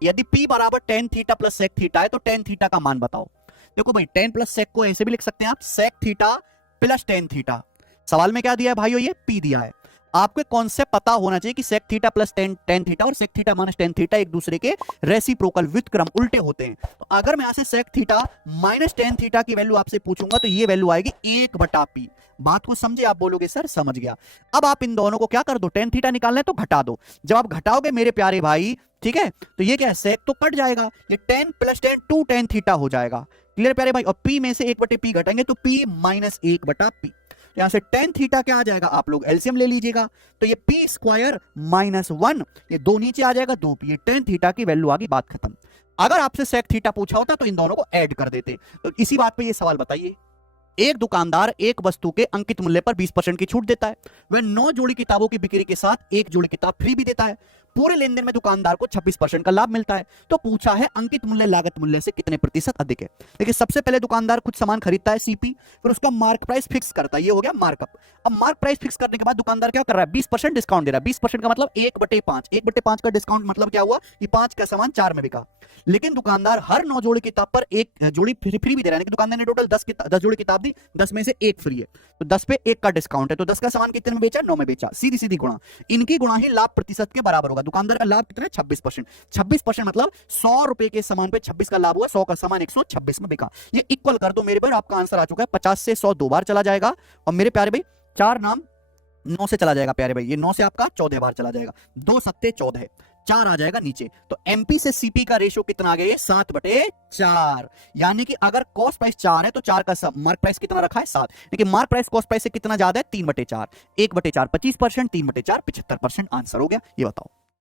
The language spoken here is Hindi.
यदि P बराबर tan theta plus sec theta है तो टेन थीटा का मान बताओ। देखो भाई टेन प्लस सेक को ऐसे भी लिख सकते हैं आप, sec theta plus tan theta. सवाल में क्या दिया है भाइयों, ये P दिया है। आपको कॉन्सेप्ट पता होना चाहिए कि sec theta plus tan theta और sec theta minus tan theta एक दूसरे के रेसिप्रोकल व्युत्क्रम उल्टे होते हैं। तो अगर मैं यहां से sec theta minus tan theta की वैल्यू आपसे पूछूंगा तो ये वैल्यू आएगी 1/P। बात को समझे, आप बोलोगे सर समझ गया। अब आप इन दोनों को क्या कर दो, टेन थीटा निकालना है तो घटा दो। जब आप घटाओगे मेरे प्यारे भाई, ठीक है, तो ये क्या है, सेक तो कट जाएगा, ये tan plus tan two tan theta हो जाएगा। क्लियर प्यारे भाई, और P में से 1/P घटेंगे तो P माइनस 1/P। यहां से टेन थीटा क्या आ जाएगा, आप लोग एलसीएम ले लीजिएगा, तो ये P स्क्वायर माइनस 1, ये दो नीचे आ जाएगा 2P, ये टेन थीटा की वैल्यू आ गई, बात खत्म। अगर आपसे सेक थीटा पूछा होता तो इन दोनों को ऐड कर देते। तो इसी बात पे ये सवाल बताइए, एक दुकानदार एक वस्तु के अंकित मूल्य पर 20% की छूट देता है, वह 9 जोड़ी किताबों की बिक्री के साथ एक जोड़ी किताब फ्री भी देता है। पूरे लेन देन में दुकानदार को 26% का लाभ मिलता है। तो पूछा है अंकित मूल्य लागत मूल्य से कितने प्रतिशत अधिक है। देखिए सबसे पहले दुकानदार कुछ सामान खरीदता है सीपी, फिर उसका मार्क प्राइस फिक्स करता है, ये हो गया मार्कअप। अब मार्क प्राइस फिक्स करने के बाद दुकानदार क्या कर रहा है, 20% डिस्काउंट दे रहा है। 20% का मतलब 1/5, 1/5 का डिस्काउंट मतलब क्या हुआ, ये 5 का सामान 4 में बिका। लेकिन दुकानदार हर 9 जोड़ी किताब पर एक जोड़ी फ्री भी दे रहा है। दुकानदार ने टोटल 10 जोड़ी किताब दी, 10 में से एक फ्री है, तो 10 पे 1 का डिस्काउंट है, तो 10 का सामान कितने में बेचा, 9 में बेचा। सीधी सीधी गुणा, इनकी गुणा ही लाभ प्रतिशत के बराबर होगा। दुकानदार का लाभ कितना है, 26%। 26% मतलब 100 रुपए के सामान पे 26 का लाभ हुआ, 100 का सामान 126 में बिका। ये इक्वल कर दो मेरे पर, आपका आंसर आ चुका है। 50 से 100 दो बार चला जाएगा, और मेरे प्यारे भाई 4 नाम 9 से चला जाएगा प्यारे भाई, ये 9 से आपका 14 बार चला जाएगा, 2 सत्ते 14, 4 आ जाएगा नीचे। तो एमपी से सीपी का रेशियो कितना आ गया, 7/4। यानी कि अगर कॉस्ट प्राइस 4 है तो 4 का मार्क प्राइस कितना रखा है, 7। लेकिन मार्क प्राइस कॉस्ट प्राइस से कितना ज्यादा है, 3/4। 1/4 25%, 3/4 75%। आंसर हो गया, ये बताओ।